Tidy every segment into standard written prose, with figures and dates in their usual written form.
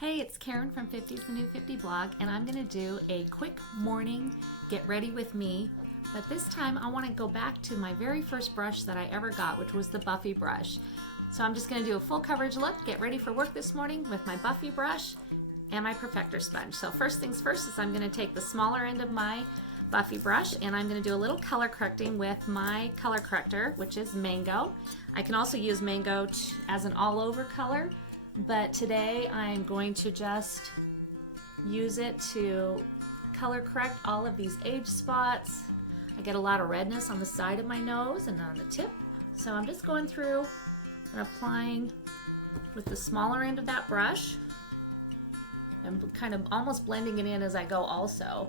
Hey, it's Karen from 50's the New 50 blog, and I'm going to do a quick morning get ready with me. But this time I want to go back to my very first brush that I ever got, which was the Buffy brush. So I'm just going to do a full coverage look, get ready for work this morning with my Buffy brush and my Perfector sponge. So first things first is I'm going to take the smaller end of my Buffy brush and I'm going to do a little color correcting with my color corrector, which is Mango. I can also use Mango as an all-over color, but today I'm going to just use it to color correct all of these age spots. I get a lot of redness on the side of my nose and on the tip, so I'm just going through and applying with the smaller end of that brush. I'm kind of almost blending it in as I go also.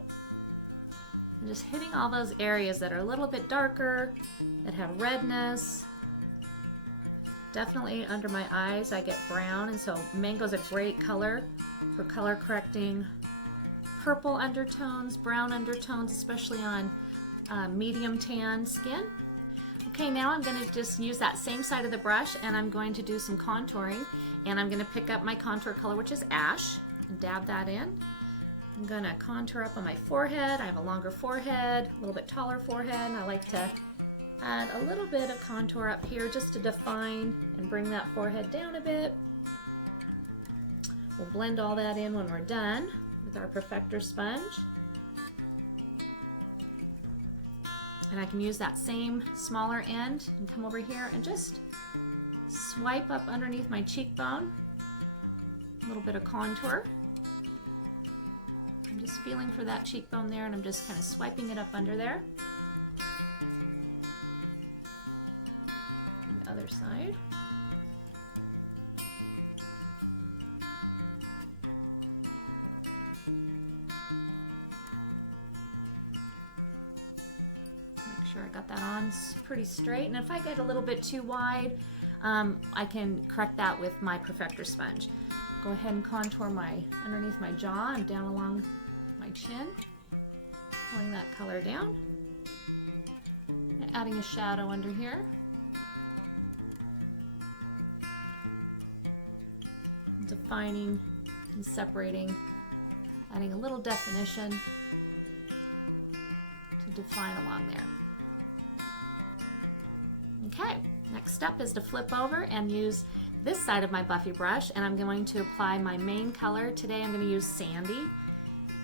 And just hitting all those areas that are a little bit darker, that have redness. Definitely under my eyes I get brown, and so Mango's a great color for color correcting purple undertones, brown undertones, especially on medium tan skin. Okay, now I'm going to just use that same side of the brush and I'm going to do some contouring, and I'm going to pick up my contour color, which is Ash, and dab that in. I'm going to contour up on my forehead. I have a longer forehead, a little bit taller forehead, and I like to add a little bit of contour up here just to define and bring that forehead down a bit. We'll blend all that in when we're done with our Perfector sponge. And I can use that same smaller end and come over here and just swipe up underneath my cheekbone. A little bit of contour. I'm just feeling for that cheekbone there, and I'm just kind of swiping it up under there. The other side. Make sure I got that on pretty straight, and if I get a little bit too wide, I can correct that with my Perfector sponge. Go ahead and contour underneath my jaw and down along my chin, pulling that color down, and adding a shadow under here. Defining and separating, adding a little definition to define along there. Okay, next step is to flip over and use this side of my Buffy brush, and I'm going to apply my main color. Today I'm going to use Sandy,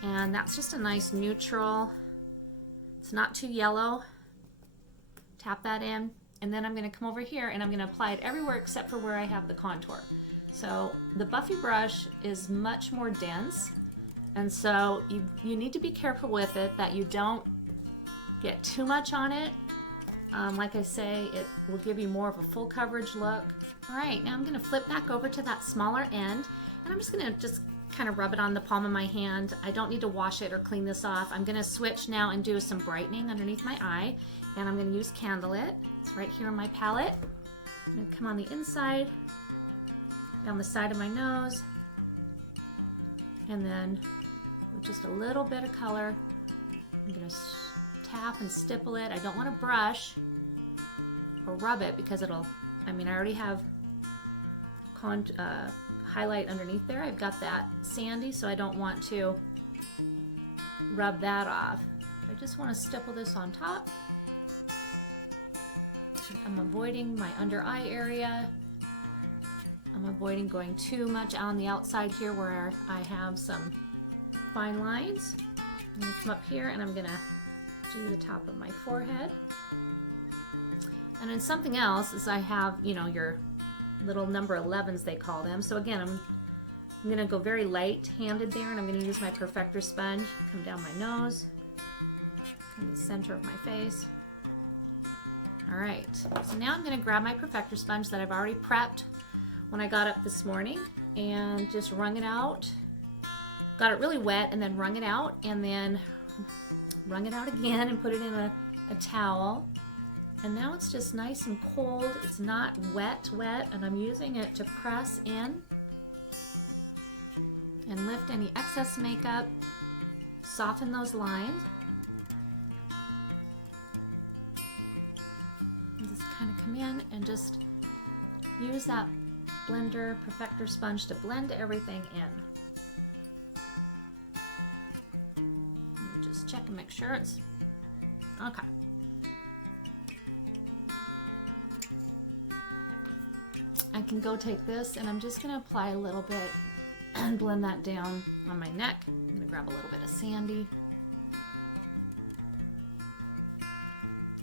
and that's just a nice neutral. It's not too yellow. Tap that in, and then I'm going to come over here and I'm going to apply it everywhere except for where I have the contour. So the Buffy brush is much more dense, and so you need to be careful with it that you don't get too much on it. Like I say, it will give you more of a full coverage look. All right, now I'm going to flip back over to that smaller end, and I'm just going to kind of rub it on the palm of my hand. I don't need to wash it or clean this off. I'm going to switch now and do some brightening underneath my eye, and I'm going to use Candlelit. It's right here on my palette. I'm going to come on the inside, down the side of my nose, and then with just a little bit of color, I'm going to tap and stipple it. I don't want to brush or rub it because I already have highlight underneath there. I've got that sandy, so I don't want to rub that off. I just want to stipple this on top. I'm avoiding my under eye area. I'm avoiding going too much on the outside here where I have some fine lines. I'm going to come up here and I'm going to do the top of my forehead. And then something else is I have, your little number 11s, they call them. So again, I'm going to go very light-handed there, and I'm going to use my Perfector sponge, come down my nose, in the center of my face. All right, so now I'm going to grab my Perfector sponge that I've already prepped when I got up this morning and just wrung it out. Got it really wet and then wrung it out, and then wrung it out again and put it in a towel. And now it's just nice and cold. It's not wet, and I'm using it to press in and lift any excess makeup, soften those lines. And just kind of come in and just use that blender, perfector sponge to blend everything in. Let me just check and make sure it's okay. I can go take this and I'm just going to apply a little bit and blend that down on my neck. I'm going to grab a little bit of Sandy.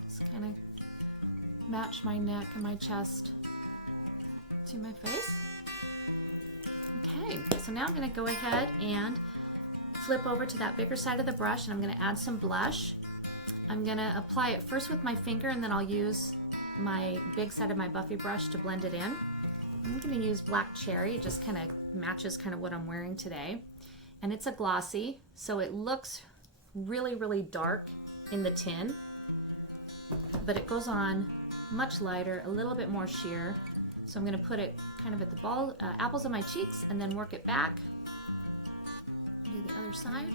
Just kind of match my neck and my chest to my face. Okay, so now I'm going to go ahead and flip over to that bigger side of the brush and I'm going to add some blush. I'm going to apply it first with my finger and then I'll use my big side of my Buffy brush to blend it in. I'm going to use Black Cherry. It just kind of matches kind of what I'm wearing today. And it's a glossy, so it looks really, really dark in the tin, but it goes on much lighter, a little bit more sheer. So I'm going to put it kind of at the apples of my cheeks and then work it back. Do the other side.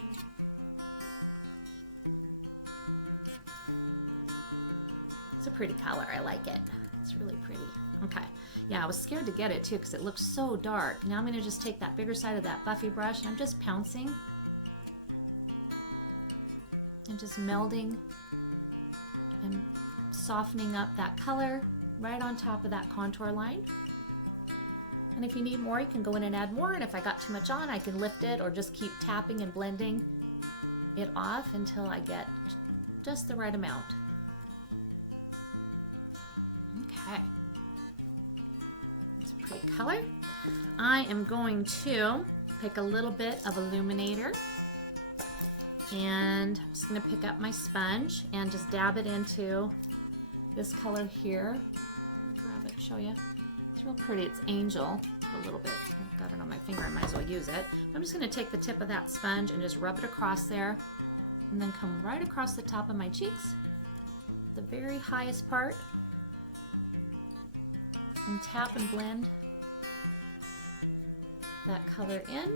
It's a pretty color. I like it. It's really pretty. Okay. Yeah, I was scared to get it too because it looks so dark. Now I'm going to just take that bigger side of that Buffy brush and I'm just pouncing and just melding and softening up that color right on top of that contour line. And if you need more, you can go in and add more. And if I got too much on, I can lift it or just keep tapping and blending it off until I get just the right amount. Okay. It's a pretty color. I am going to pick a little bit of illuminator and I'm just going to pick up my sponge and just dab it into this color here. Grab it, show you. It's real pretty. It's Angel. A little bit. I've got it on my finger. I might as well use it. I'm just going to take the tip of that sponge and just rub it across there and then come right across the top of my cheeks, the very highest part, and tap and blend that color in.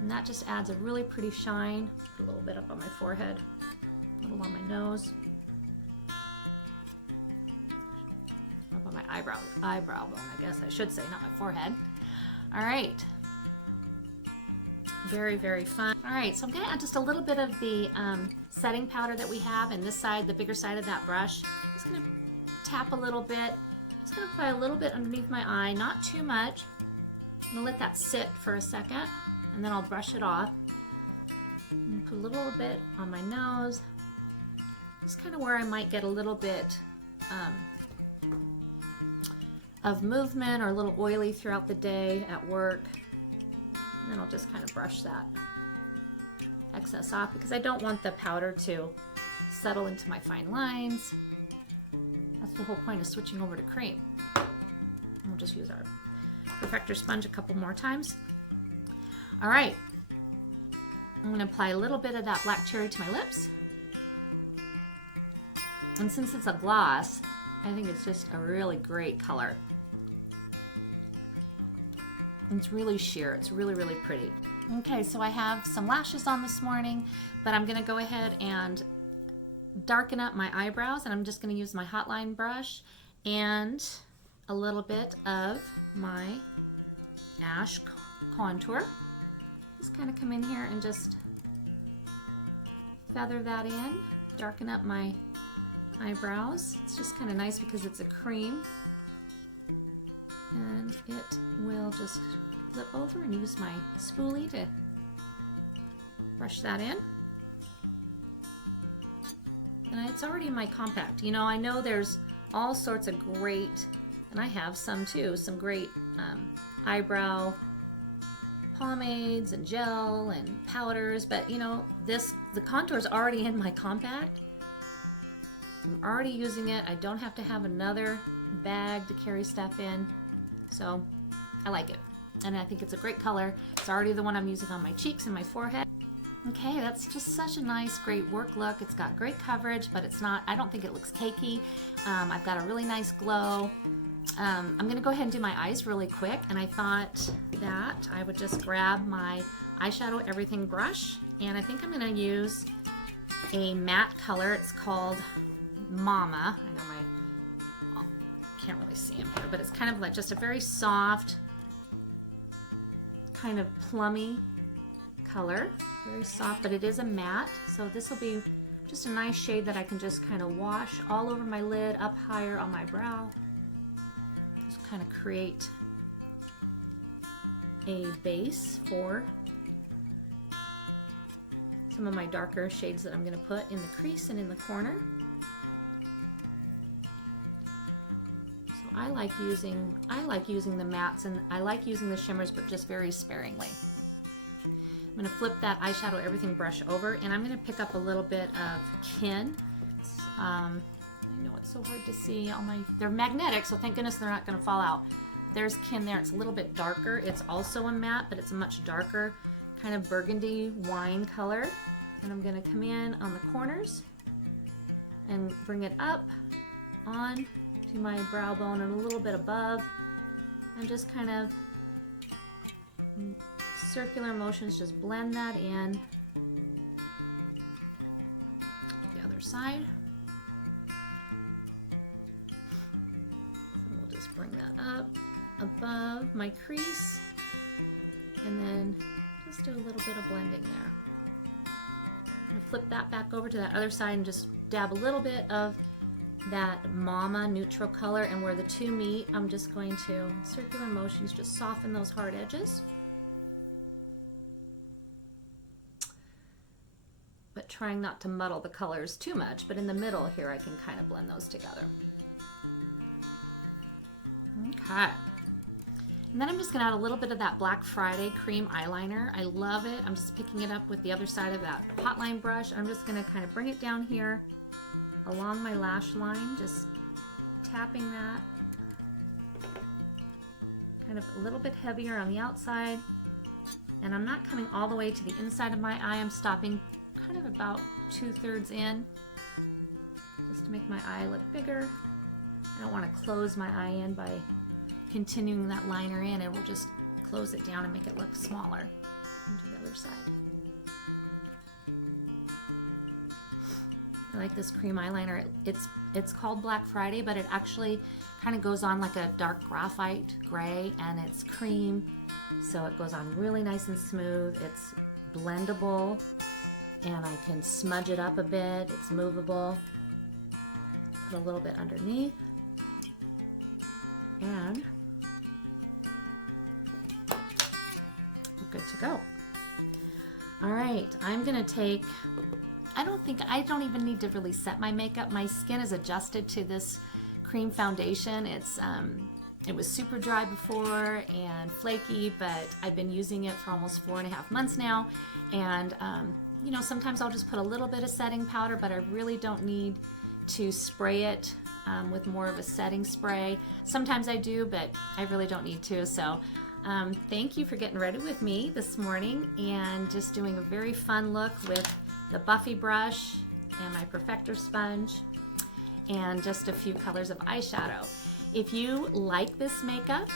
And that just adds a really pretty shine. Put a little bit up on my forehead, a little on my nose, up on my eyebrow bone, I guess I should say, not my forehead. All right. Very, very fun. All right, so I'm gonna add just a little bit of the setting powder that we have in this side, the bigger side of that brush. Just gonna tap a little bit. Just gonna apply a little bit underneath my eye, not too much. I'm gonna let that sit for a second, and then I'll brush it off. And put a little bit on my nose, just kind of where I might get a little bit of movement or a little oily throughout the day at work. And then I'll just kind of brush that excess off because I don't want the powder to settle into my fine lines. That's the whole point of switching over to cream. We'll just use our perfector sponge a couple more times. All right, I'm going to apply a little bit of that Black Cherry to my lips. And since it's a gloss, I think it's just a really great color. It's really sheer. It's really, really pretty. Okay, so I have some lashes on this morning, but I'm going to go ahead and darken up my eyebrows, and I'm just going to use my hotline brush and a little bit of my ash contour. Just kind of come in here and just feather that in, darken up my eyebrows. It's just kind of nice because it's a cream, and it will just flip over and use my spoolie to brush that in. And it's already in my compact. You know, I know there's all sorts of great, and I have some too, some great eyebrow pomades and gel and powders, but you know, the contour is already in my compact. I'm already using it. I don't have to have another bag to carry stuff in, so I like it. And I think it's a great color. It's already the one I'm using on my cheeks and my forehead. Okay, that's just such a nice, great work look. It's got great coverage, but it's not, I don't think it looks cakey. I've got a really nice glow. I'm gonna go ahead and do my eyes really quick, and I thought that I would just grab my eyeshadow everything brush, and I think I'm gonna use a matte color. It's called Mama. I know can't really see them here, but it's kind of like just a very soft, kind of plummy color. Very soft, but it is a matte, so this will be just a nice shade that I can just kind of wash all over my lid, up higher on my brow. Just kind of create a base for some of my darker shades that I'm going to put in the crease and in the corner. So I like using the mattes, and I like using the shimmers, but just very sparingly. I'm going to flip that eyeshadow everything brush over, and I'm going to pick up a little bit of Kin. I know it's so hard to see. They're magnetic, so thank goodness they're not going to fall out. There's Kin there. It's a little bit darker. It's also a matte, but it's a much darker kind of burgundy wine color. And I'm going to come in on the corners and bring it up on to my brow bone and a little bit above, and just kind of circular motions, just blend that in. The other side. And we'll just bring that up above my crease, and then just do a little bit of blending there. I'm going to flip that back over to that other side and just dab a little bit of that Mama neutral color, and where the two meet, I'm just going to, circular motions, just soften those hard edges. But trying not to muddle the colors too much, but in the middle here I can kind of blend those together. Okay. And then I'm just gonna add a little bit of that Black Friday cream eyeliner. I love it. I'm just picking it up with the other side of that hotline brush. I'm just gonna kind of bring it down here along my lash line, just tapping that. Kind of a little bit heavier on the outside. And I'm not coming all the way to the inside of my eye. I'm stopping kind of about 2/3 in, just to make my eye look bigger. I don't want to close my eye in by continuing that liner in. It will just close it down and make it look smaller. And do the other side. I like this cream eyeliner. It's called Black Friday, but it actually kind of goes on like a dark graphite gray, and it's cream, so it goes on really nice and smooth. It's blendable, and I can smudge it up a bit. It's movable. Put a little bit underneath, and we're good to go. All right, I'm gonna take, I don't even need to really set my makeup. My skin is adjusted to this cream foundation. It was super dry before and flaky, but I've been using it for almost 4.5 months now. And you know, sometimes I'll just put a little bit of setting powder, but I really don't need to spray it with more of a setting spray. Sometimes I do, but I really don't need to. So thank you for getting ready with me this morning and just doing a very fun look with the Buffy brush and my Perfector sponge and just a few colors of eyeshadow. If you like this makeup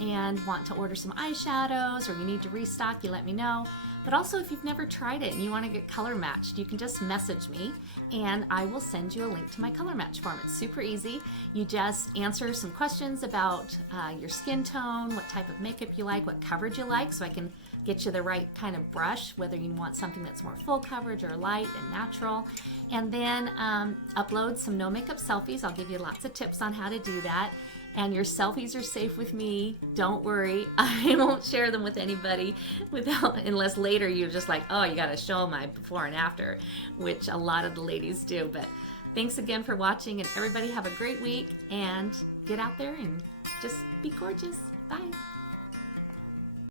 and want to order some eyeshadows, or you need to restock, you let me know. But also, if you've never tried it and you want to get color matched, you can just message me and I will send you a link to my color match form. It's super easy. You just answer some questions about your skin tone, what type of makeup you like, what coverage you like, so I can get you the right kind of brush, whether you want something that's more full coverage or light and natural. And then upload some no makeup selfies. I'll give you lots of tips on how to do that. And your selfies are safe with me. Don't worry. I won't share them with anybody unless later you're just like, oh, you got to show my before and after, which a lot of the ladies do. But thanks again for watching, and everybody have a great week and get out there and just be gorgeous. Bye.